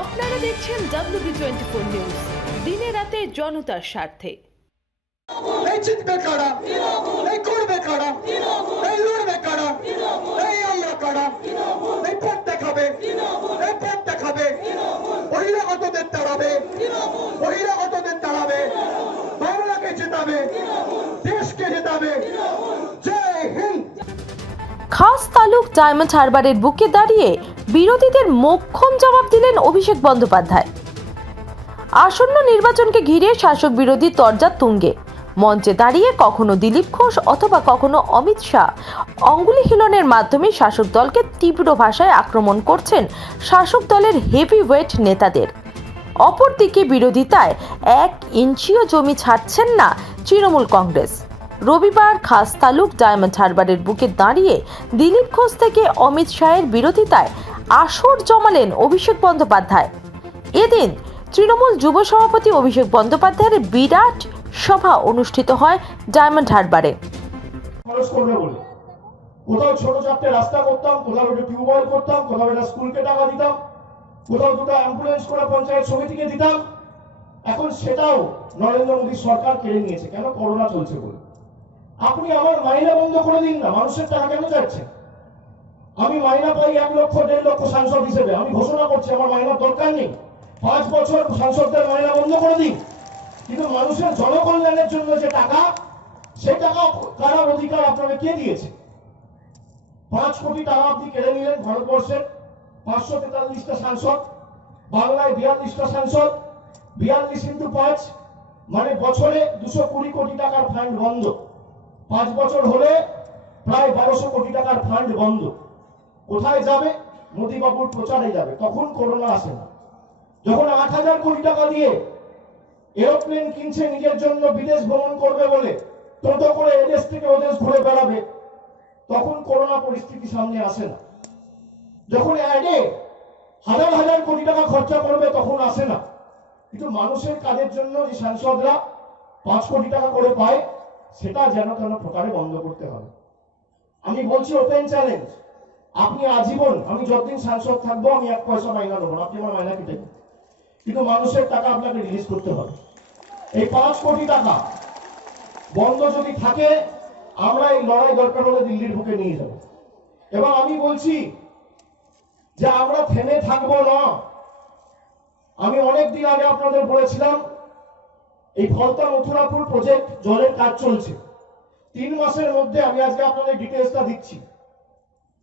আপনারা দেখছেন WB24 news, দিনে রাতে জনতার স্বার্থে। এই জিতবে কারা, এই করবে কারা, এই লড়বে কারা, এই আমরা কারা, এই পথ দেখাবে, এই পথ দেখাবে, বহিরাগতদের তাড়াবে, বহিরাগতদের তাড়াবে, বাংলাকে জেতাবে, দেশকে জেতাবে। জয় হিন্দ। খাস তালুক ডায়মন্ড হারবারের বুকে দাঁড়িয়ে বিরোধীদের মোক্ষম জবাব দিলেন অভিষেক বন্দ্যোপাধ্যায়। আসন্ন নির্বাচনকে ঘিরে শাসক বিরোধী তরজা তুঙ্গে। মঞ্চে দাঁড়িয়ে কখনো দিলীপ ঘোষ অথবা কখনো অমিত শাহ অঙ্গুলি হিলনের মাধ্যমে শাসক দলকে তীব্র ভাষায় আক্রমণ করছেন শাসক দলের হেভিওয়েট নেতাদের। অপরদিকে বিরোধিতায় 1 ইঞ্চিও জমি ছাড়ছেন না তৃণমূল কংগ্রেস। রবিবার খাস তালুক ডায়মন্ড হারবারের বুকে দাঁড়িয়ে দিলীপ ঘোষ থেকে অমিত শাহের বিরোধিতায় আসর জমালেন অভিষেক বন্দ্যোপাধ্যায়। এদিন তৃণমূল যুব সভাপতি অভিষেক বন্দ্যোপাধ্যায়ের বিরাট সভা অনুষ্ঠিত হয় ডায়মন্ড হারবারে। কোথাও ছোট চারটে রাস্তা করতাম, কোথাও একটা টিউবওয়েল করতাম, কোথাও একটা স্কুলকে টাকা দিতাম, কোথাও দুটো অ্যাম্বুলেন্স করে পঞ্চায়েত সমিতিকে দিতাম। এখন সেটাও নরেন্দ্র মোদী সরকার কেড়ে নিয়েছে। কেন? করোনা চলছে বলে। আপনি আমার মাইনা বন্ধ করে দিন না, মানুষের টাকা কেন চাচ্ছেন? আমি মাইনা পাই 1 লক্ষ 1.5 লক্ষ সাংসদ হিসেবে। আমি ঘোষণা করছি আমার মাইনার দরকার নেই। 5 বছর সাংসদদের মাইনা বন্ধ করে দিন। কিন্তু মানুষের জনকল্যাণের জন্য যে টাকা, সেই টাকা কারার অধিকার আপনাকে কে দিয়েছে? 5 কোটি টাকা আপনি কেড়ে নিলেন। ভারতবর্ষের 543টা সাংসদ, বাংলায় 42টা সাংসদ, 42 × 5 মানে বছরে 220 কোটি টাকার ফান্ড বন্ধ। 5 বছর হলে প্রায় 1200 কোটি টাকার ফান্ড বন্ধ। কোথায় যাবে? মোদী বাবুর প্রচারে যাবে। তখন করোনা আসে না। যখন 8000 কোটি টাকা দিয়ে এরোপ্লেন কিনছে নিজের জন্য, বিদেশ ভ্রমণ করবে বলে, টোটো করে এদেশ থেকে ওদেশ ঘুরে বেড়াবে, তখন করোনা পরিস্থিতি সামনে আসে না। যখন অ্যাডে হাজার হাজার কোটি টাকা খরচা করবে, তখন আসে না। কিন্তু মানুষের কাজের জন্য যে সাংসদরা 5 কোটি টাকা করে পায়, সেটা যেন তেন প্রকারে বন্ধ করতে হবে। আমি বলছি ওপেন চ্যালেঞ্জ, আপনি আজীবন, আমি যতদিন সাংসদ থাকবো, আমি 1 পয়সা মাইনা নেবো না। আপনি আমার মাইনা কেটে দিন, কিন্তু মানুষের টাকা আপনাকে রিলিজ করতে হবে। এই 5 কোটি টাকা বন্ধ যদি থাকে, আমরা এই লড়াই দরকার হলে দিল্লির বুকে নিয়ে যাব। এবং আমি বলছি যে আমরা থেমে থাকবো না। আমি অনেক দিন আগে আপনাদের বলেছিলাম, এই ফলতা মথুরাপুর প্রজেক্ট জলের কাজ চলছে। 3 মাসের মধ্যে, আমি আজকে আপনাদের ডিটেলসটা দিচ্ছি,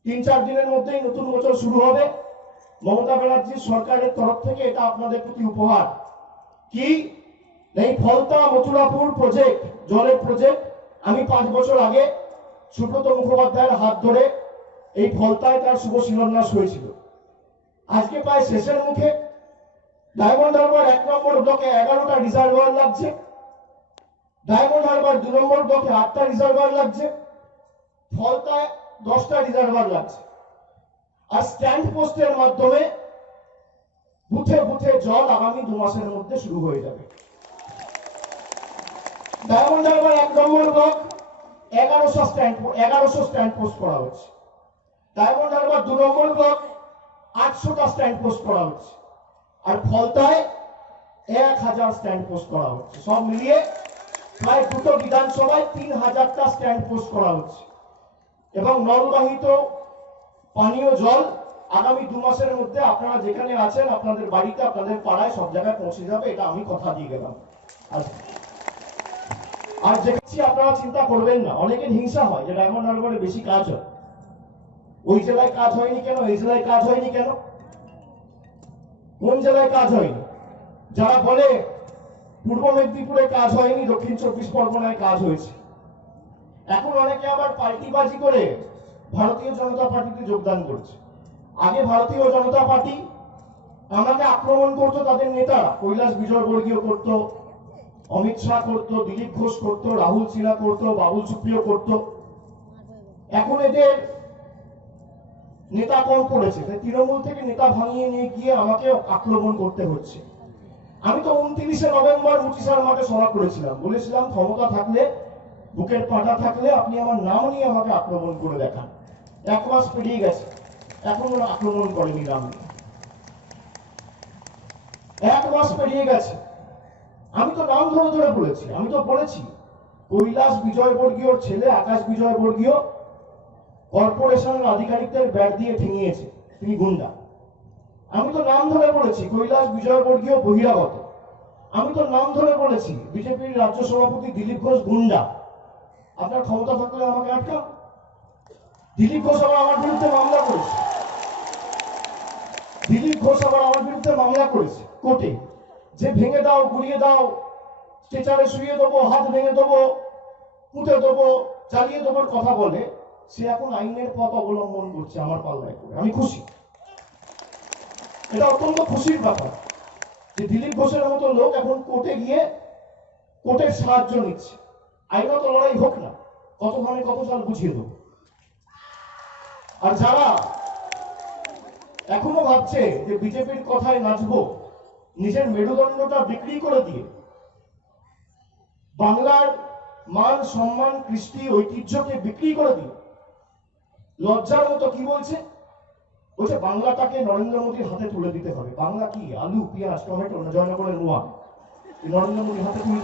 3-4 দিনের মধ্যেই নতুন বছর শুরু হবে। মমতা ব্যানার্জি সরকারের তরফ থেকে এটা আপনাদের প্রতি উপহার। কি? এই ফলতা মথুরাপুর প্রজেক্ট, জলের প্রজেক্ট, আমি 5 বছর আগে সুব্রত মুখোপাধ্যায়ের হাত ধরে এই ফলতায় তার শুভ শিলান্যাস হয়েছিল। আজকে প্রায় শেষের মুখে। ডায়মন্ড হারবার 1 নম্বর ব্লকে 11টা রিজার্ভার লাগছে, ডায়মন্ড হারবার 2 নম্বর ব্লকে 8টা রিজার্ভার লাগছে, ফলতায় 10টা রিজার্ভার লাগছে। আর স্ট্যান্ড পোস্টের মাধ্যমে বুথে বুথে জল আগামী 2 মাসের মধ্যে শুরু হয়ে যাবে। ডায়মন্ড হারবার 1 নম্বর ব্লক 1100 স্ট্যান্ড পোস্ট করা হচ্ছে। ডায়মন্ড হারবার 2 নম্বর ব্লক 800টা স্ট্যান্ড পোস্ট করা হচ্ছে। আর ফলতায় 1000 স্ট্যান্ড পোস্ট করা হচ্ছে। সব মিলিয়ে প্রায় 2টো বিধানসভায় 3000টা স্ট্যান্ড পোস্ট করা হচ্ছে। এবং নলবাহিত পানীয় জল আগামী 2 মাসের মধ্যে আপনারা যেখানে আছেন, আপনাদের বাড়িতে, আপনাদের পাড়ায়, সব জায়গায় পৌঁছে যাবে। এটা আমি কথা দিয়ে গেলাম। আর দেখছি আপনারা চিন্তা করবেন না। অনেকের হিংসা হয় যে ডায়মন্ড হারবারে বেশি কাজ হয়, ওই জেলায় কাজ হয়নি কেন, এই জেলায় কাজ হয়নি কেন। কোন জেলায় কাজ হয়নি? যারা বলে পূর্ব মেদিনীপুরে কাজ হয়নি, দক্ষিণ 24 পরগনায় কাজ হয়েছে। এখন অনেকে আবার পার্টিবাজি করে ভারতীয় জনতা পার্টিতে যোগদান করছে। আগে ভারতীয় জনতা পার্টি আমাকে আক্রমণ করতো, তাদের নেতারা কৈলাস বিজয়বর্গীয় করতো, অমিত শাহ করতো, দিলীপ ঘোষ করতো, রাহুল সিনহা করতো, বাবুল সুপ্রিয় করতো। এখন এদের নেতা কম পড়েছে, তৃণমূল থেকে নেতা ভাঙিয়ে নিয়ে গিয়ে আমাকে আক্রমণ করতে হচ্ছে। আমি তো 29শে নভেম্বর মুচিসার মাঠে সভা করেছিলাম, বলেছিলাম ক্ষমতা থাকলে, বুকের পাটা থাকলে আপনি আমার নাম নিয়ে আমাকে আক্রমণ করে দেখান। 1 মাস পেরিয়ে গেছে। এখনো আক্রমণ করেনি রাম নিয়ে। 1 মাস পেরিয়ে গেছে, আমি তো নাম ধরে ধরে বলেছি, আমি তো বলেছি কৈলাস বিজয়বর্গীয়র ছেলে আকাশ বিজয়বর্গীয় কর্পোরেশনের আধিকারিকদের ব্যাট দিয়ে ঠেঙিয়েছে, তিনি গুন্ডা। আমি তো নাম ধরে বলেছি কৈলাস বিজয়বর্গীয় বহিরাগত। আমি তো নাম ধরে বলেছি বিজেপির রাজ্য সভাপতি দিলীপ ঘোষ গুন্ডা। আপনার ক্ষমতা থাকলে আমাকে আটকান। দিলীপ ঘোষ আবার আমার বিরুদ্ধে মামলা করেছে, দিলীপ ঘোষ আবার আমার বিরুদ্ধে মামলা করেছে কোর্টে, যে ভেঙে দাও, গুড়িয়ে দাও, স্ট্রেচারে শুয়ে দেবো, হাত ভেঙে দেবো, পুঁতে দেবো, জ্বালিয়ে দেবোর কথা বলে। সে এখন আইনের পথ অবলম্বন করছে আমার পাল্লায় করে। আমি খুশি, এটা অত্যন্ত খুশির ব্যাপার যে দিলীপ ঘোষের মতো লোক এখন কোর্টে গিয়ে কোর্টের সাহায্য নিচ্ছে। আইনত লড়াই হোক না, কত ধানে কত সাল বুঝিয়ে দেবো। আর যারা এখনো ভাবছে যে বিজেপির কথায় নাচবো, নিজের মেরুদণ্ডটা বিক্রি করে দিয়ে বাংলার মান সম্মান কৃষ্টি ঐতিহ্যকে বিক্রি করে দিয়ে লজ্জার মতো কি বলছে, বলছে বাংলাটাকে নরেন্দ্র মোদীর হাতে তুলে দিতে হবে। বাংলা কি আলু, পেঁয়াজ, টমেটো না জয়নগরের নোয়া? নরেন্দ্র মোদীর হাতে তুলে,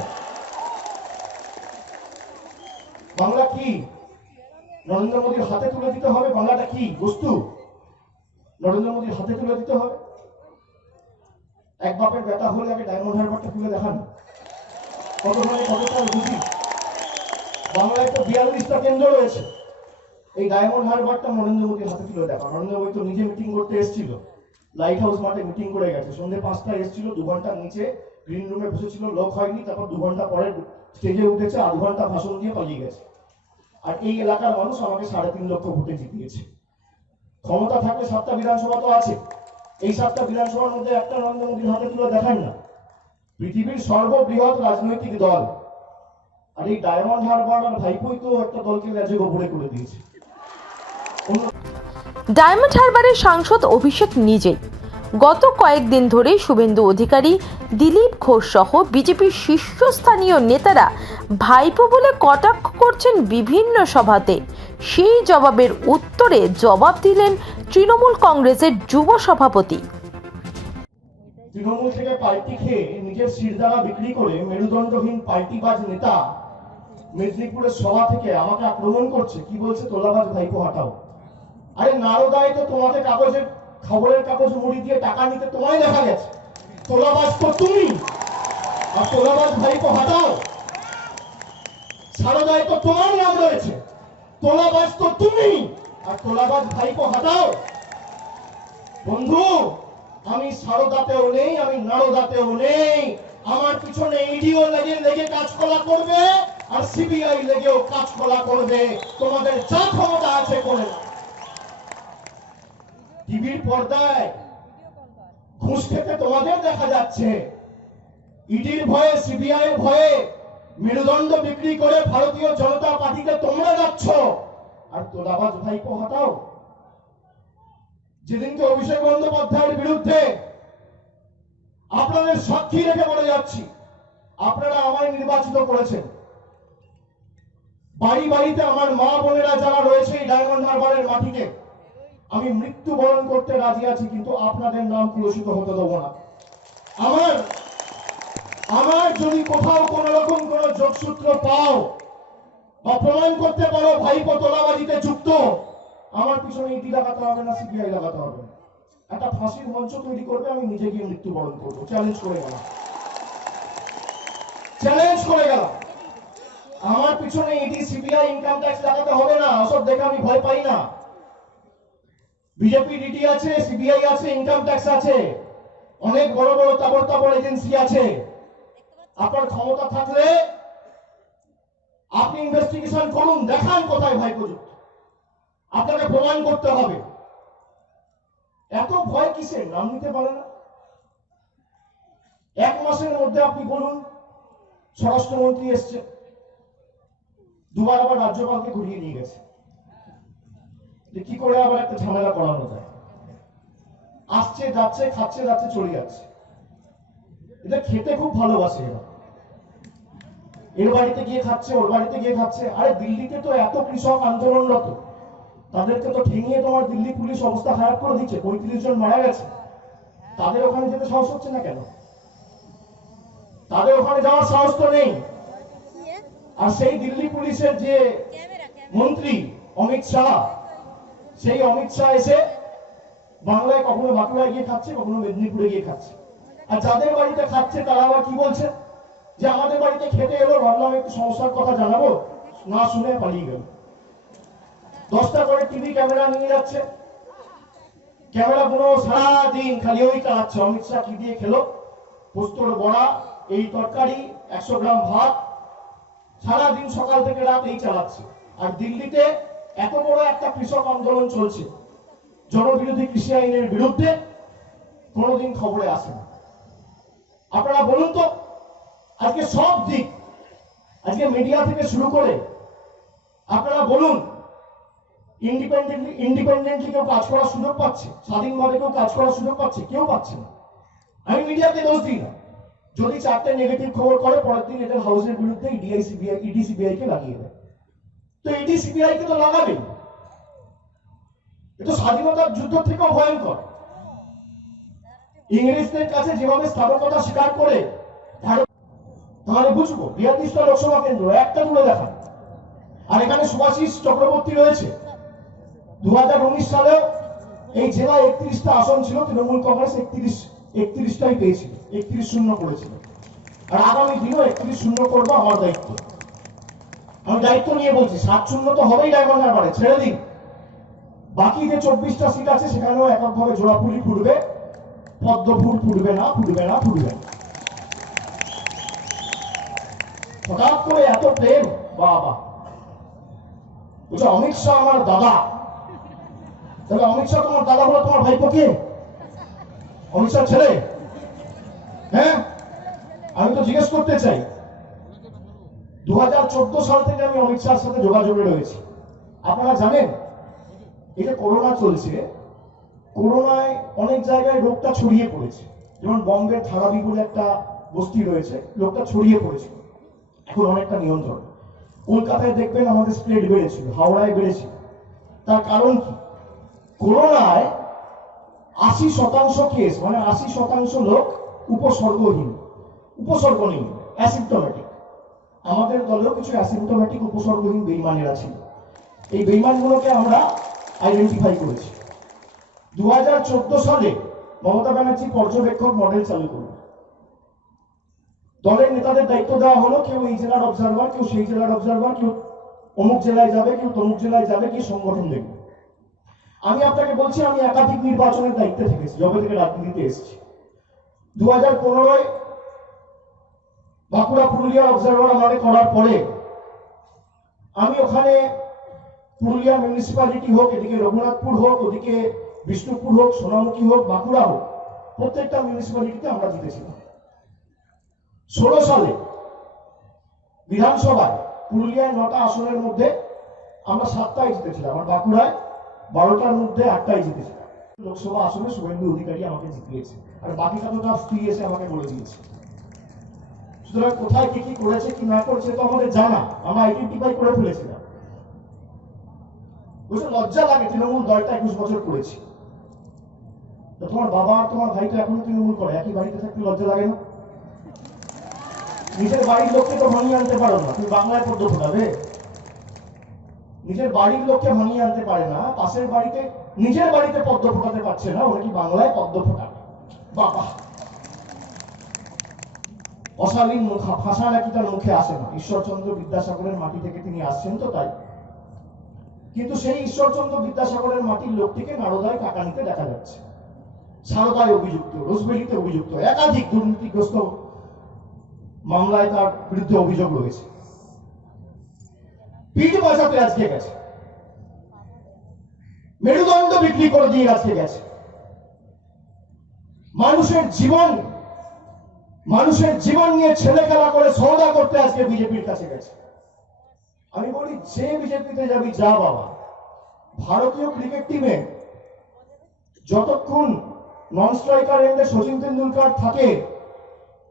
বাংলা কি নরেন্দ্র মোদীর হাতে তুলে দিতে হবে? বাংলাটা কি বস্তু নরেন্দ্র মোদীর হাতে তুলে দিতে হবে? এক বাপের বেটা হলে আগে ডায়মন্ড হারবারটা তুলে দেখান, কত মানে কত সাল বুঝি। বাংলায় তো 42টা কেন্দ্র রয়েছে, এই ডায়মন্ড হারবারটা নরেন্দ্র মোদীর হাতে তুলে দেখা। নরেন্দ্র মোদী তো নিজে মিটিং করতে এসেছিল, লাইট হাউস মাঠে মিটিং করে গেছে, সন্ধ্যে 5টায় এসেছিল, 2 ঘন্টা নিচে গ্রিন রুমে বসেছিল, লোক হয়নি, তারপর 2 ঘন্টা পরে স্টেজে উঠেছে, 1/2 ঘন্টা ভাষণ দিয়ে পালিয়ে গেছে। আর এই এলাকার মানুষ আমাকে 3.5 লক্ষ ভোটে জিতিয়েছে। ক্ষমতা থাকলে 7টা বিধানসভা তো আছে, এই 7টা বিধানসভার মধ্যে একটা নরেন্দ্র মোদীর হাতে তুলে দেখান না। পৃথিবীর সর্ববৃহৎ রাজনৈতিক দল, আর এই ডায়মন্ড হারবার আর ভাইপোই তো একটা দলকে লেজে গোবরে করে দিয়েছে। ডায়মন্ড হারবারের সাংসদ অভিষেক নিজেই গত কয়েকদিন ধরেই শুভেন্দু অধিকারী, দিলীপ ঘোষ সহ বিজেপির শীর্ষস্থানীয় নেতারা ভাইপো বলে কটাক্ষ করছেন বিভিন্ন সভাতে। সেই জবাবের উত্তরে জবাব দিলেন তৃণমূল কংগ্রেসের যুব সভাপতি। তৃণমূল থেকে পার্টি খেয়ে নিজের শিরদাঁড়া বিক্রি করে মেরুদণ্ডহীন পার্টিবাজ নেতা মেদিনীপুরের সভা থেকে আমাকে আক্রমণ করছে, কি বলছে? তোলাবাজ ভাইপো হাঁটাও। আরে নারদায় তো তোমাকে কাগজের খবরের কাগজ মুড়ি দিয়ে টাকা নিতে তোমায় দেখা গেছে, তোলাবাজ তো তুমি, আর তোলাবাজ ভাইপো হাঁটাও। সারদায় তো তোমার নাম রয়েছে, তোলাবাজ তো তুমি, আর তোলাবাজ ভাইপো হাঁটাও। বন্ধু, আমি সারদাতেও নেই, আমি নারদাতেও নেই, আমার পিছনে ইডিও লেগে লেগে কাজকলা করবে, আর সিবিআই লেগেও কাজকলা করবে। তোমাদের যা ক্ষমতা আছে করে নাও। টিভির পর্দায় ঘুষ খেতে তোমাদের দেখা যাচ্ছে, ইডির ভয়ে, সিবিআই ভয়ে মেরুদণ্ড বিক্রি করে ভারতীয় জনতা পার্টিতে তোমরা যাচ্ছ, আর তোলাবাজ ভাইপো হাঁটাও। যেদিনকে অভিষেক বন্দ্যোপাধ্যায়ের বিরুদ্ধে আপনাদের সাক্ষী রেখে বলে যাচ্ছি, আপনারা আমায় নির্বাচিত করেছেন, বাড়ি বাড়িতে আমার মা বোনেরা যারা রয়েছে এই ডায়মন্ড হারবারের মাটিতে, আমি মৃত্যুবরণ করতে রাজি আছি, কিন্তু আপনাদের নাম কুলসিত হতে দেবো না। আমার যদি কোথাও কোন রকম কোন যোগসূত্র পাও বা প্রমাণ করতে পারো ভাইপো তোলাবাজিতে যুক্ত, আমার পিছনে ইডি লাগাতে হবে না, সিবিআই লাগাতে হবে না, একটা ফাঁসির মঞ্চ তৈরি করবে, আমি নিজে গিয়ে মৃত্যুবরণ করবো। চ্যালেঞ্জ করে গেলাম, চ্যালেঞ্জ করে গেলাম। আমার পিছনে ইডি, সিবিআই, ইনকাম ট্যাক্স লাগাতে হবে না, ওসব দেখে আমি ভয় পাই না। বিজেপি ইডি আছে, সিবিআই আছে, ইনকাম ট্যাক্স আছে, অনেক বড় বড় তাবড় এজেন্সি আছে। আপনার ক্ষমতা থাকলে আপনি ইনভেস্টিগেশন করুন, দেখান কোথায় ভাইপো যুক্ত, আপনাকে প্রমাণ করতে হবে। এত ভয় কিসের? নাম নিতে পারে না। 1 মাসের মধ্যে আপনি বলুন, স্বরাষ্ট্রমন্ত্রী এসছে, 2 বার আবার রাজ্যপালকে ঘুরিয়ে নিয়ে গেছে, কি করে আবার একটা ঝামেলা করানো যায়। আসছে যাচ্ছে, খাচ্ছে যাচ্ছে, চলে যাচ্ছে। এটা খেতে খুব ভালোবাসে এরা, এর বাড়িতে গিয়ে খাচ্ছে, ওর বাড়িতে গিয়ে খাচ্ছে। আরে দিল্লিতে তো এত কৃষক আন্দোলনরত, তাদেরকে তো ঠেঙিয়ে তোমার দিল্লি পুলিশ অবস্থা খারাপ করে দিচ্ছে, 35 জন মারা গেছে। তাদের ওখানে যেতে সাহস হচ্ছে না কেন? তাদের ওখানে যাওয়ার সাহস তো নেই। আর সেই দিল্লি পুলিশের যে মন্ত্রী অমিত শাহ, সেই অমিত শাহ এসে বাংলায় কখনো বাঁকুড়ায় গিয়ে খাচ্ছে, কখনো মেদিনীপুরে গিয়ে খাচ্ছে। আর যাদের বাড়িতে খাচ্ছে তারা আবার কি বলছে, যে আমাদের বাড়িতে খেতে এলো, ভাবলাম একটু সমস্যার কথা জানাবো, না শুনে পালিয়ে গেল। 10টা করে টিভি ক্যামেরা নিয়ে যাচ্ছে, ক্যামেরা গুলো সারাদিন খালি ওই চালাচ্ছে, অমিত শাহ কি দিয়ে খেলো, পোস্তর বড়া, এই তরকারি, 100 গ্রাম ভাত, সারাদিন সকাল থেকে রাত এই চালাচ্ছে। আর দিল্লিতে এত বড় একটা কৃষক আন্দোলন চলছে জনবিরোধী কৃষি আইনের বিরুদ্ধে, কোনোদিন খবরে আসে না। আপনারা বলুন তো, আজকে সব দিক, আজকে মিডিয়া থেকে শুরু করে আপনারা বলুন, ইন্ডিপেন্ডেন্টলি কেউ কাজ করার সুযোগ পাচ্ছে, স্বাধীনভাবে কেউ কাজ করার সুযোগ পাচ্ছে? কেউ পাচ্ছে না। আমি মিডিয়াকে দোষ দিই না, যদি 4টে নেগেটিভ খবর করে পরের দিন এদের হাউসের বিরুদ্ধে ইডি সিবিআই কে লাগিয়ে দেয়। তো ইডি সিবিআই কে তো লাগাবেই, এটা স্বাধীনতার যুদ্ধ থেকেও ভয়ঙ্কর। ইংরেজদের কাছে যেভাবে স্থাপকতা স্বীকার করে ভারত, তাহলে বুঝবো 42টা লোকসভা কেন্দ্র একটা তুলে দেখান। আর এখানে সুভাষিস চক্রবর্তী রয়েছে। 2019 সালেও এই জেলায় 31টা আসন ছিল, তৃণমূল কংগ্রেস 31টাই পেয়েছিল, 31-0 করেছিল। আর আগামী দিনও 31-0 করবো, আমার দায়িত্ব। আমি দায়িত্ব নিয়ে বলছি, 7-0 তো হবেই ডায়মন্ড হারবারে, ছেড়ে দিন। বাকি যে 24টা সিট আছে সেখানেও এককভাবে জোড়াফুলি ফুটবে, পদ্ম ফুল ফুটবে না, ফুটবে না, ফুটবে না। হঠাৎ করে এত প্রেম, বাবা। বলছে অমিত শাহ আমার দাদা, তাহলে অমিত শাহ তোমার দাদা হলো, তোমার ভাইপো কে? অমিত শাহ ছেলে? হ্যাঁ, আমি তো জিজ্ঞেস করতে চাই। 2014 সাল থেকে আমি অমিত শাহের সাথে যোগাযোগে রয়েছি। আপনারা জানেন, এই যে করোনা চলছে, করোনায় অনেক জায়গায় রোগটা ছড়িয়ে পড়েছে। যেমন বম্বের ধারাবি বলে একটা বস্তি রয়েছে, লোকটা ছড়িয়ে পড়েছিল, এখন অনেকটা নিয়ন্ত্রণ। কলকাতায় দেখবেন আমাদের স্প্রেড বেড়েছিল, হাওড়ায় বেড়েছিল। তার কারণ কি? করোনায় 80% কেস, মানে 80% লোক উপসর্গহীন, উপসর্গ নেই, অ্যাসিম্পটোমেটিক। আমাদের দলেও কিছু অ্যাসিম্পটোমেটিক উপসর্গহীন বেইমানেরা ছিল। এই বেইমানগুলোকে আমরা আইডেন্টিফাই করেছি। 2014 সালে মমতা ব্যানার্জি পর্যবেক্ষক মডেল চালু করল। দলের নেতাদের দায়িত্ব দেওয়া হলো, কেউ এই জেলার অবজারভার, কেউ সেই জেলার অবজারভার, কেউ অমুক জেলায় যাবে, কেউ তমুক জেলায় যাবে, কি সংগঠন দেখবে। আমি আপনাকে বলছি, আমি একাধিক নির্বাচনের দায়িত্বে থেকেছি, যবে থেকে রাজনীতিতে এসেছি। 2015-য় বাঁকুড়া পুরুলিয়ার অবজারভার আমাকে করার পরে আমি ওখানে পুরুলিয়া মিউনিসিপ্যালিটি হোক, এদিকে রঘুনাথপুর হোক, ওদিকে বিষ্ণুপুর হোক, সোনামুখী হোক, বাঁকুড়া হোক, প্রত্যেকটা মিউনিসিপ্যালিটিতে আমরা জিতেছিলাম। 16 সালে বিধানসভায় পুরুলিয়ায় 9টা আসনের মধ্যে আমরা 7টাই জিতেছিলাম, আর বাঁকুড়ায় 12টার মধ্যে 8টাই জিতেছিলাম। লোকসভা আসনে শুভেন্দু অধিকারী আমাকে জিতিয়েছে, আর বাকিটা তো তার স্ত্রী এসে আমাকে বলে দিয়েছে। সুতরাং কোথায় কি কি করেছে কি না করেছে তো আমাদের জানা, আমরা আইডেন্টিফাই করে ফেলেছিলাম। বুঝতে লজ্জা লাগে, তৃণমূল দলটা 21 বছর করেছি। তোমার বাবা আর তোমার ভাই তো এখনো তৃণমূল করে, একই বাড়িতে থাকতে লজ্জা লাগে না? নিজের বাড়ির লোককে তো মানিয়ে আনতে পারো না, তুমি বাংলায় পদ্ম ফোটাবে? নিজের বাড়ির লোককে মানিয়ে আনতে পারে না, পাশের বাড়িতে, নিজের বাড়িতে পদ্ম ফোটাতে পারছে না, ওরা কি বাংলায় পদ্ম ফোটাবে? বাবা, অশালীন ভাষা নাকি তার মুখে আসে না। ঈশ্বরচন্দ্র বিদ্যাসাগরের মাটি থেকে তিনি আসছেন তো তাই। কিন্তু সেই ঈশ্বরচন্দ্র বিদ্যাসাগরের মাটির লোকটিকে নারদায় টাকা নিতে দেখা যাচ্ছে, সারদায় অভিযুক্ত, রোজবেলিতে অভিযুক্ত, একাধিক দুর্নীতিগ্রস্ত মামলায় তার বিরুদ্ধে অভিযোগ রয়েছে। পিঠ বাঁচাতে আজকে গেছে, মেরুদণ্ড বিক্রি করে দিয়ে আজকে গেছে। মানুষের জীবন নিয়ে ছেলে খেলা করে সওদা করতে আজকে বিজেপির কাছে গেছে। আমি বলি, যে বিজেপিতে যাবি যা বাবা, ভারতীয় ক্রিকেট টিমে যতক্ষণ নন স্ট্রাইকার এন্ডে সচিন তেন্ডুলকার থাকে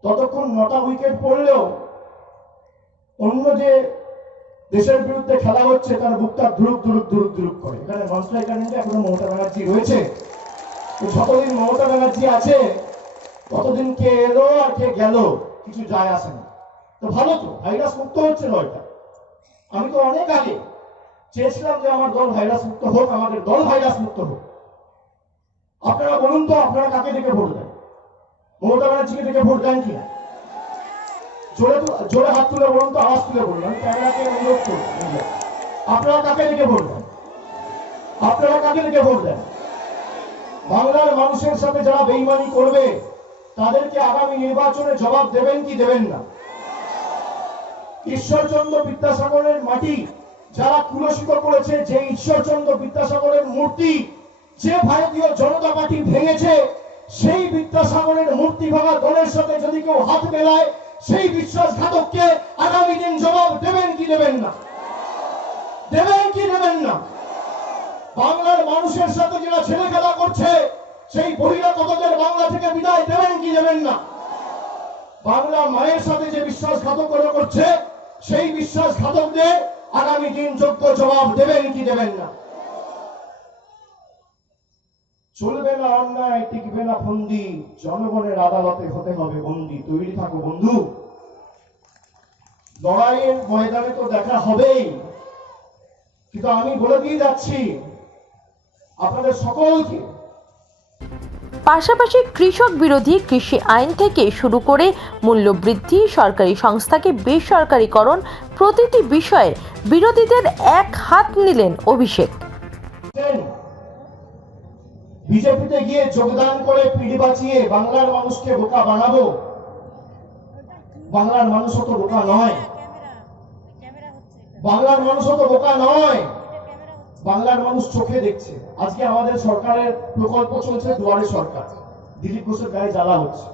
ততক্ষণ 9টা উইকেট পড়লেও অন্য যে দেশের বিরুদ্ধে খেলা হচ্ছে, তার বুকটা ধুরুক ধুরুক ধুরুক ধুরুক করে। এখানে ননস্ট্রাইক কারেন্টে এখনো মমতা ব্যানার্জি রয়েছে। তো যতদিন মমতা ব্যানার্জি আছে ততদিন কে এলো আর কে গেল কিছু যায় আসে না। তো ভালো, তো ভাইরাস মুক্ত হচ্ছে দলটা। আমি তো অনেক আগে চেয়েছিলাম যে আমার দল ভাইরাস মুক্ত হোক, আমাদের দল ভাইরাস মুক্ত হোক। আপনারা বলুন তো, আপনারা কাকে দেখে ভোট দেন? মমতা ব্যানার্জিকে দেখে ভোট দেন কিনা? জোরে জোরে হাত তুলে বলুন তো, আওয়াজ তুলে বলুন। আমি ক্যামেরাকে অনুরোধ করব, আপনারা কাকে দেখে ভোট দেন? আপনারা কাকে দেখে ভোট দেন? বাংলার মানুষের সাথে যারা বেইমানি করবে তাদেরকে আগামী নির্বাচনে জবাব দেবেন কি দেবেন না? ঈশ্বরচন্দ্র বিদ্যাসাগরের মাটি যারা কুলসিত করেছে, যে ঈশ্বরচন্দ্র বিদ্যাসাগরের মূর্তি যে ভারতীয় জনতা পার্টি ভেঙেছে, সেই বিদ্যাসাগরের মূর্তি ভাঙা দলের সাথে যদি কেউ হাত মেলায়, সেই বিশ্বাসঘাতককে আগামী দিন জবাব দেবেন কি দেবেন না? দেবেন কি দেবেন না? বাংলার মানুষের সাথে যারা ছেলে খেলা করছে, সেই বহিরাগতদের বাংলা থেকে বিদায় দেবেন কি দেবেন না? বাংলা মায়ের সাথে যে বিশ্বাসঘাতকতা করছে, সেই বিশ্বাসঘাতকদের আগামী দিন যোগ্য জবাব দেবেন কি দেবেন না? চলবে না অন্যায়, টিকবে না ফন্দি, জনগণের আদালতে হতে হবে বন্দী। তৈরি থাকো বন্ধু, লড়াইয়ের ময়দানে তো দেখা হবেই। কিন্তু আমি বলে দিয়ে যাচ্ছি আপনাদের সকলকে, পাশাপাশি কৃষক বিরোধী কৃষি আইন থেকে শুরু করে মূল্যবৃদ্ধি, সরকারি সংস্থাকে বেসরকারীকরণ প্রতিটি বিষয়ে বিরোধীদের এক হাত নিলেন অভিষেক। বিজেপিতে গিয়ে যোগদান করে পিড়ি বাঁচিয়ে বাংলার মানুষকে বোকা বানাবো। বাংলার মানুষও তো বোকা নয়, বাংলার মানুষও তো বোকা নয়। বাংলার মানুষ চোখে দেখছে। আজকে আমাদের সরকারের প্রকল্প চলছে দুয়ারে সরকার। দিলীপ ঘোষের গায়ে জ্বালা হচ্ছে,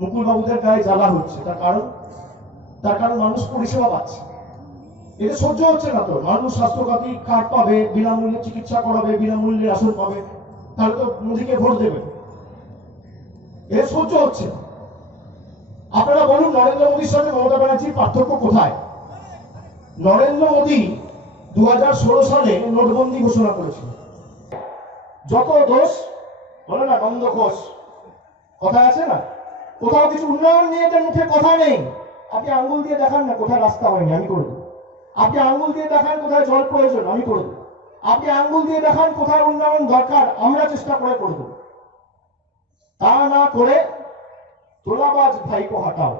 মুকুল বাবুদের গায়ে জ্বালা হচ্ছে। তার কারণ মানুষ পরিষেবা পাচ্ছে। এটা সহ্য হচ্ছে না। তো মানুষ স্বাস্থ্যসাথী কার্ড পাবে, বিনামূল্যে চিকিৎসা করাবে, বিনামূল্যে রাশন পাবে, তাহলে তো মোদীকে ভোট দেবে। এটা সহ্য হচ্ছে না। আপনারা বলুন, নরেন্দ্র মোদীর সাথে মমতা ব্যানার্জির পার্থক্য কোথায়? নরেন্দ্র মোদী 2016 সালে নোটবন্দি ঘোষণা করেছিল। যত দোষ বলে না, গন্ধ ঘোষ কথা আছে না, কোথাও কিছু উন্নয়ন নিয়ে যে মুখে কথা নেই। আপনি আঙ্গুল দিয়ে দেখান না কোথায় রাস্তা হয়নি, আমি করে দেব। আপনি আঙ্গুল দিয়ে দেখান কোথায় জল প্রয়োজন, আমি করে দেব। আপনি আঙ্গুল দিয়ে দেখান কোথায় উন্নয়ন দরকার, আমরা চেষ্টা করে দেব। তা না করে তোলাবাজ ভাইপো হাঁটাও,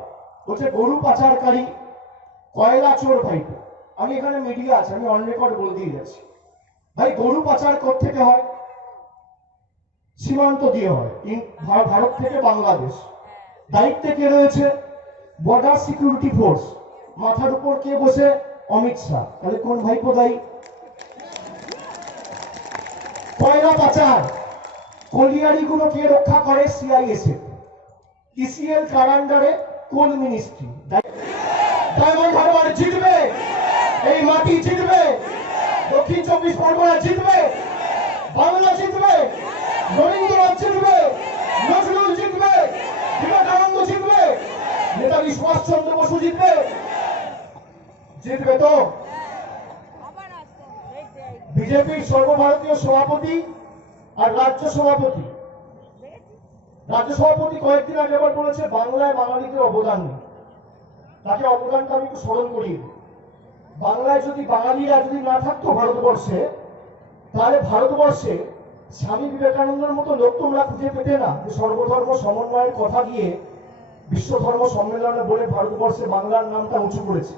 বলছে গরু পাচারকারী, কয়লা চোর ভাইপো। আমি এখানে মিডিয়া আছে, আমি অন রেকর্ড বলে দিয়ে যাচ্ছি। ভাই, গরু পাচার থেকে হয়, সীমান্ত দিয়ে হয়, ভারত থেকে বাংলাদেশ। দায়িত্বে কে রয়েছে? Border security force. মাথার উপর কে বসে? অমিত শাহ। তাহলে কোন ভাইপো দায়ী? কয়লা পাচার কলিয়ারিগুলো কে রক্ষা করে? সিআইএসএফ। ইসিএল কার আন্ডারে? কোল মিনিস্ট্রি। ডায়মন্ড হারবার জিতবে, এই মাটি জিতবে, দক্ষিণ 24 পরগনা জিতবে, বাংলা জিতবে, রবীন্দ্রনাথ জিতবে, নজরুল জিতবে, বিবেকানন্দ জিতবে, নেতাজি সুভাষচন্দ্র বসু জিতবে। জিতবে তো? বিজেপির সর্বভারতীয় সভাপতি আর রাজ্য সভাপতি কয়েকদিন আগে আবার বলেছে বাংলায় বাঙালিদের অবদান নেই। তাকে অবদানটা আমি একটু স্মরণ করিয়ে দিই। বাংলায় যদি বাঙালিরা যদি না থাকতো ভারতবর্ষে, তাহলে ভারতবর্ষে স্বামী বিবেকানন্দের মতো লোক তোমরা খুঁজে পেতে না, যে সর্বধর্ম সমন্বয়ের কথা দিয়ে বিশ্ব ধর্ম সম্মেলনে বলে ভারতবর্ষে বাংলার নামটা উঁচু করেছে।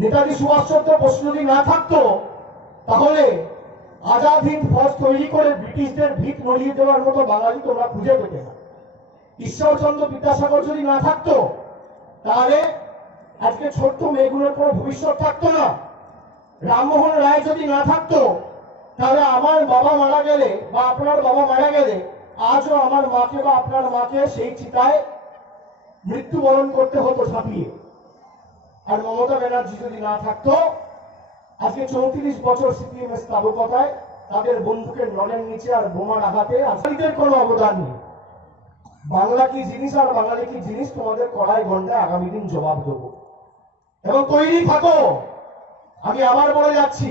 নেতাজি সুভাষচন্দ্র বসু যদি না থাকতো, তাহলে আজাদ হিন্দ ফৌজ তৈরি করে ব্রিটিশদের ভিত নড়িয়ে দেওয়ার মতো বাঙালি তোমরা খুঁজে পেতে না। ঈশ্বরচন্দ্র বিদ্যাসাগর যদি না থাকতো, তাহলে আজকে ছোট্ট মেয়েগুলোর কোনো ভবিষ্যৎ থাকতো না। রামমোহন রায় যদি না থাকতো, তাহলে আমার বাবা মারা গেলে বা আপনার বাবা মারা গেলে আজও আমার মাকে বা আপনার মাকে সেই চিতায় মৃত্যুবরণ করতে হতো ঝাঁপিয়ে। আর মমতা ব্যানার্জি যদি না থাকতো, আজকে 34 বছর সিপিএম এর স্থাপকতায় তাদের বন্দুকের নলের নিচে আর বোমার আঘাতে আজকের কোনো অবদান নেই। বাংলা কি জিনিস আর বাঙালি কি জিনিস, তোমাদের কড়াই গন্ডায় আগামী দিন জবাব দেবো। এবং তৈরি থাকো, আমি আবার বলে যাচ্ছি,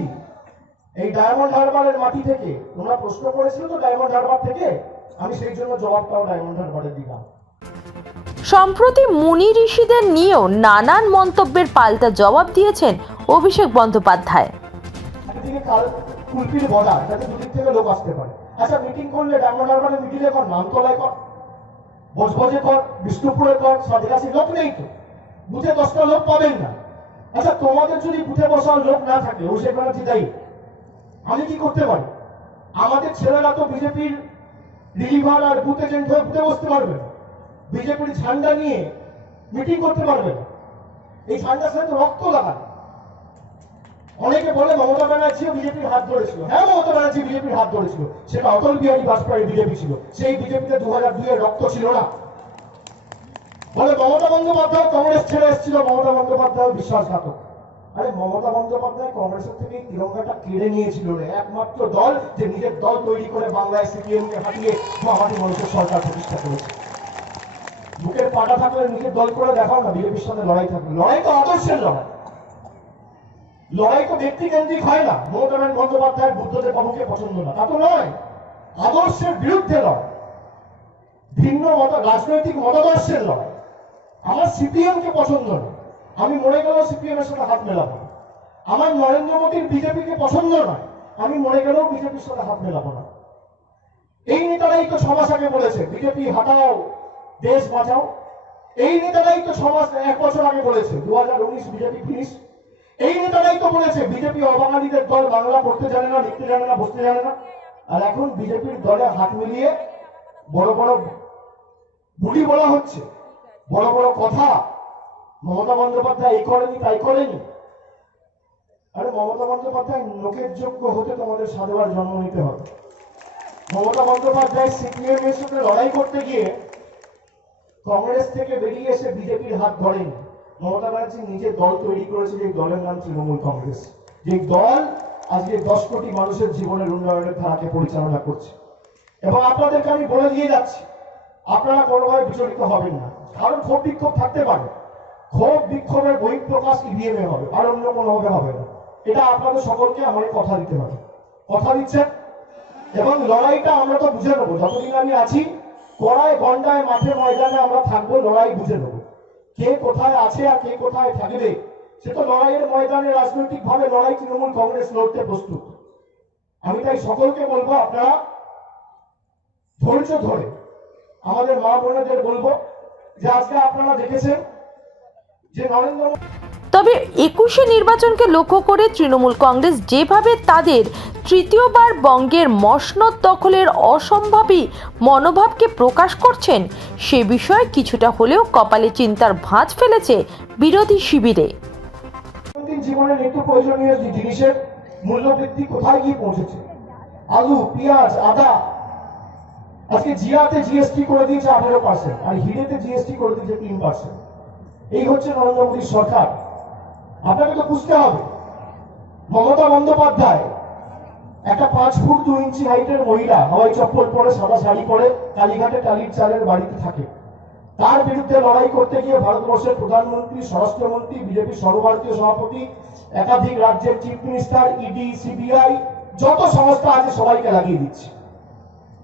এই ডায়মন্ড হারবারের মাটি থেকে তোমরা প্রশ্ন করেছিল তো ডায়মন্ড হারবার থেকে, আমি সেই জন্য জবাবটাও ডায়মন্ড হারবারে দিলাম। সম্প্রতি মুনি ঋষিদের নিয়েও নানান মন্তব্যের পাল্টা জবাব দিয়েছেন অভিষেক বন্দ্যোপাধ্যায়। একদিকে কুলপির বদা, যাতে দুদিক থেকে লোক আসতে পারে। আচ্ছা, মিটিং করলে ডায়মন্ড হারবারে মিটিংয়ে কর, নামতলায় কর, বজবজে কর, বিষ্ণুপুরে কর, সাজগাছি লোক নেই তো, বুথে 10টা লোক পাবেন না। আচ্ছা, তোমাদের যদি বুথে বসার লোক না থাকে, অভিষেক ব্যানার্জি দায়ী, আমি কি করতে পারি? আমাদের ছেলেরা তো বিজেপির রিলিভার আর বুথ এজেন্ট হয়ে বুথে বসতে পারবে না, বিজেপির ঝান্ডা নিয়ে মিটিং করতে পারবে না। এই ঝান্ডার সাথে রক্ত লাগায়। অনেকে বলে মমতা ব্যানার্জিও বিজেপির হাত ধরেছিল। হ্যাঁ, মমতা ব্যানার্জি বিজেপির হাত ধরেছিল, সেটা অটল বিহারী বাজপেয়ীর বিজেপি ছিল, সেই বিজেপিতে 2002 এর রক্ত ছিল না। বলে মমতা বন্দ্যোপাধ্যায় কংগ্রেস ছেড়ে এসেছিল, মমতা বন্দ্যোপাধ্যায় বিশ্বাসঘাতক। আরে মমতা বন্দ্যোপাধ্যায় কংগ্রেসের থেকে তিরঙ্গাটা কেড়ে নিয়েছিল রে, একমাত্র দল যে নিজের দল তৈরি করে বাংলায় সিপিএমকে হাঁটিয়ে মামাটি মানুষের সরকার প্রতিষ্ঠা করেছে। বুকের পাটা থাকলে নিজের দল করে দেখাও না, বিজেপির সাথে লড়াই থাকবে। লড়াই তো আদর্শের লড়াই, লড়াই তো ব্যক্তি কেন্দ্রিক হয় না। মমতা বন্দ্যোপাধ্যায়ের বুদ্ধদেব বাবুকে পছন্দ না, তা তো নয়, আদর্শের বিরুদ্ধে লড়াই, ভিন্ন মত রাজনৈতিক মতাদর্শের লড়াই। আমার সিপিএম কে পছন্দ না, আমি মরে গেলেও সিপিএম এর সাথে হাত মেলাবো না। আমার নরেন্দ্র মোদীর বিজেপিকে পছন্দ নয়, আমি মরে গেলেও বিজেপির সাথে হাত মেলাবো না। এই নেতারাই তো 6 মাস আগে বলেছে বিজেপি হাটাও, দেশ বাঁচাও। এই নেতারাই তো 1 বছর আগে বলেছে 2019 বিজেপি ফিনিশ। এই নেতারাই তো বলেছে বিজেপি অবাঙালিদের দল, বাংলা পড়তে জানে না, লিখতে জানে না, বসতে জানে না। আর এখন বিজেপির দলে হাত মিলিয়ে বড় বড় বুলি বলা হচ্ছে, বড় বড় কথা। মমতা বন্দ্যোপাধ্যায় এই করেনি, তাই করেনি। আরে মমতা বন্দ্যোপাধ্যায় লোকের যোগ্য হতে তোমাদের সাধুবার জন্ম নিতে হবে। মমতা বন্দ্যোপাধ্যায় সিপিএম এর সাথে লড়াই করতে গিয়ে কংগ্রেস থেকে বেরিয়ে এসে বিজেপির হাত ধরেনি। মমতা ব্যানার্জি নিজের দল তৈরি করেছে, যে দলের নাম তৃণমূল কংগ্রেস, যে দল আজকে 10 কোটি মানুষের জীবনের উন্নয়নের ধারাকে পরিচালনা করছে। এবং আপনাদেরকে আমি বলে দিয়ে যাচ্ছি, আপনারা কোনোভাবে বিচলিত হবেন না। কারণ ক্ষোভ বিক্ষোভ থাকতে পারে, ক্ষোভ বিক্ষোভের বহিঃপ্রকাশ ইভিএমে হবে, আর অন্য কোনোভাবে হবে না। এটা আপনাদের সকলকে আমাকে কথা দিতে হবে। কথা দিচ্ছেন? এবং লড়াইটা আমরা তো বুঝে নেবো, যতদিন আমি আছি কড়ায় গন্ডায় মাঠে ময়দানে আমরা থাকবো, লড়াই বুঝে নেবো। কে কোথায় আছে আর কে কোথায় থাকবে, সে তো লড়াইয়ের ময়দানে রাজনৈতিক ভাবে লড়াই তৃণমূল কংগ্রেস লড়তে প্রস্তুত। আমি তাই সকলকে বলবো, আপনারা ধৈর্য ধরে, আমাদের মা বোনেদের বলবো যে আজকে আপনারা দেখেছেন যে নরেন্দ্র মোদী। তবে 21শে নির্বাচনকে লক্ষ্য করে তৃণমূল কংগ্রেস যেভাবে তাদের তৃতীয়বার বঙ্গের মসনদ দখলের অসম্ভবী মনোভাবকে প্রকাশ করছেন, সে বিষয়ে কিছুটা হলেও কপালে চিন্তার ভাঁজ ফেলেছে বিরোধী শিবিরে। জীবনের নিত্য প্রয়োজনীয় জিনিসের মূল্যবৃদ্ধি কোথায় গিয়ে পৌঁছেছে? আলু, পেঁয়াজ, আদা। আজকে জিরাতে জিএসটি করে দিয়েছে 18%, আর হিরেতে জিএসটি করে দিয়েছে 3%। এই হচ্ছে নরেন্দ্র মোদীর সরকার। আপনাকে তো বুঝতে হবে, মমতা বন্দ্যোপাধ্যায় একটা 5 ফুট 2 ইঞ্চি হাইটের মহিলা, হাওয়াই চপ্পল পরে, সাদা শাড়ি পরে, কালীঘাটে টালির চালের বাড়িতে থাকে। তার বিরুদ্ধে লড়াই করতে গিয়ে ভারতবর্ষের প্রধানমন্ত্রী, স্বরাষ্ট্রমন্ত্রী, বিজেপি সর্বভারতীয় সভাপতি, একাধিক রাজ্যের চিফ মিনিস্টার, ইডি, সিবিআই, যত সংস্থা আছে সবাইকে লাগিয়ে দিচ্ছে।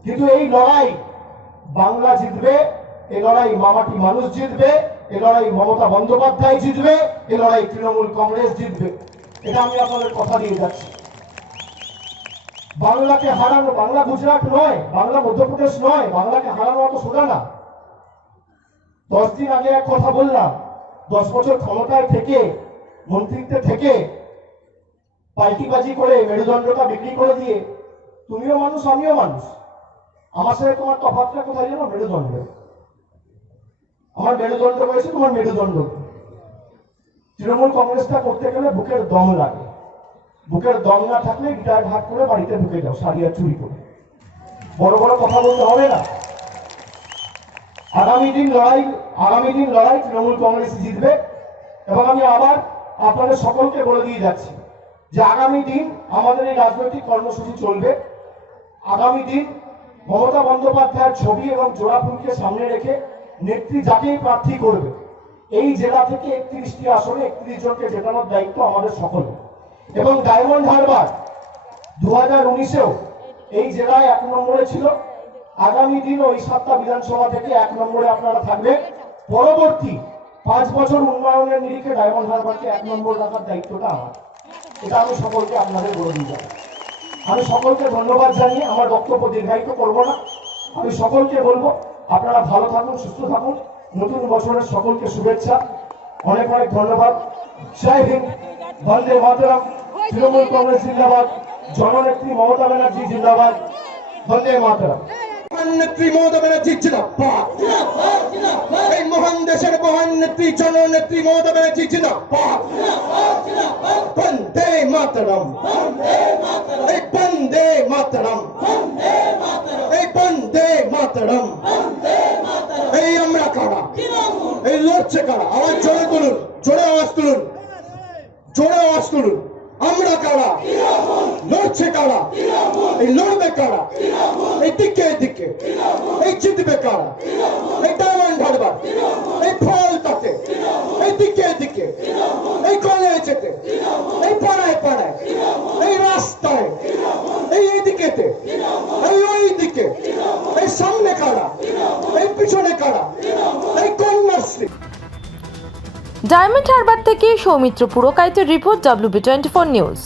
কিন্তু এই লড়াই বাংলা জিতবে, এই লড়াই মামাটি মানুষ জিতবে, এই লড়াই মমতা বন্দ্যোপাধ্যায় জিতবে, এই লড়াই তৃণমূল কংগ্রেস জিতবে। এটা আমি আপনাদের কথা দিয়ে যাচ্ছি। বাংলাকে হারানো, বাংলা গুজরাট নয়, বাংলা মধ্যপ্রদেশ নয়, বাংলাকে হারানো অত সোজা না। 10 দিন আগে এক কথা বললাম, 10 বছর ক্ষমতায় থেকে, মন্ত্রিত্বে থেকে, পাইকিবাজি করে, মেরুদণ্ডটা বিক্রি করে দিয়ে, তুমিও মানুষ আমিও মানুষ, আমার সাথে তোমার তফাৎটা কোথায় জানো? মেরুদণ্ড। আমার মেরুদণ্ড রয়েছে, তোমার মেরুদণ্ড। তৃণমূল কংগ্রেসটা করতে গেলে বুকের দম লাগে। বুকের দম না থাকলে গিটার হাত করে বাড়িতে ঢুকে যাও শাড়ি আর চুরি করে। বড় বড় কথা বলতে হবে না। আগামী দিন লড়াই তৃণমূল কংগ্রেস জিতবে। এবং আমি আবার আপনাদের সকলকে বলে দিয়ে যাচ্ছি যে আগামী দিন আমাদের এই রাজনৈতিক কর্মসূচি চলবে। আগামী দিন মমতা বন্দ্যোপাধ্যায়ের ছবি এবং জোড়া ফুলকে সামনে রেখে নেত্রী যাকেই প্রার্থী করবে, এই জেলা থেকে 31টি আসনে 31 জনকে জেতানোর দায়িত্ব আমাদের সকলের। এবং ডায়মন্ড হারবার 2019-এও এই জেলায় 1 নম্বরে ছিল। আগামী দিন ওই 7টা বিধানসভা থেকে 1 নম্বরে আপনারা থাকবেন। পরবর্তী 5 বছর উন্নয়নের নিরিখে ডায়মন্ড হারবারকে 1 নম্বর রাখার দায়িত্বটা আমার। এটা আমি সকলকে আপনাদের বলে দিতে চাই। আমি সকলকে ধন্যবাদ জানিয়ে আমার বক্তব্য দীর্ঘায়িত করব না। আমি সকলকে বলবো আপনারা ভালো থাকুন, সুস্থ থাকুন। নতুন বছরের সকলকে শুভেচ্ছা। অনেক অনেক ধন্যবাদ। জয় হিন্দ, বন্দে মাতরম। তৃণমূল কংগ্রেস জিন্দাবাদ, জননেত্রী মমতা ব্যানার্জি জিন্দাবাদ, বন্দে মাতরম। নেত্রী মমতা ব্যানার্জি জিন্দাবাদ। এই মহান দেশের মহান নেত্রী জননেত্রী মমতা ব্যানার্জি জিন্দাবাদ। বন্দে মাতরম। এই বন্দে মাতরম। এই বন্দে মাতরম। এই আমরা কারা, এই লড়ছে কারা? আওয়াজ জোরে তুলুন, জোরে আওয়াজ তুলুন, জোরে আওয়াজ তুলুন। আমরা কারা, লড়ছে কারা, এই লড়বে কারা, এই দিকে দিকে, এই জিতবে কারা, এই ডায়মন্ড হারবার, এই ফলতাতে, এই দিকে দিকে, এই কলেজেতে, এই পাড়ায় পাড়ায়, এই রাস্তায়, এই দিকেতে, এই ওই দিকে, এই সামনে কারা, এই পিছনে কারা, এই কন্যাশ্রী। ডায়মন্ড হারবার থেকে সৌমিত্র পুরকাইতের রিপোর্ট, WB24 নিউজ।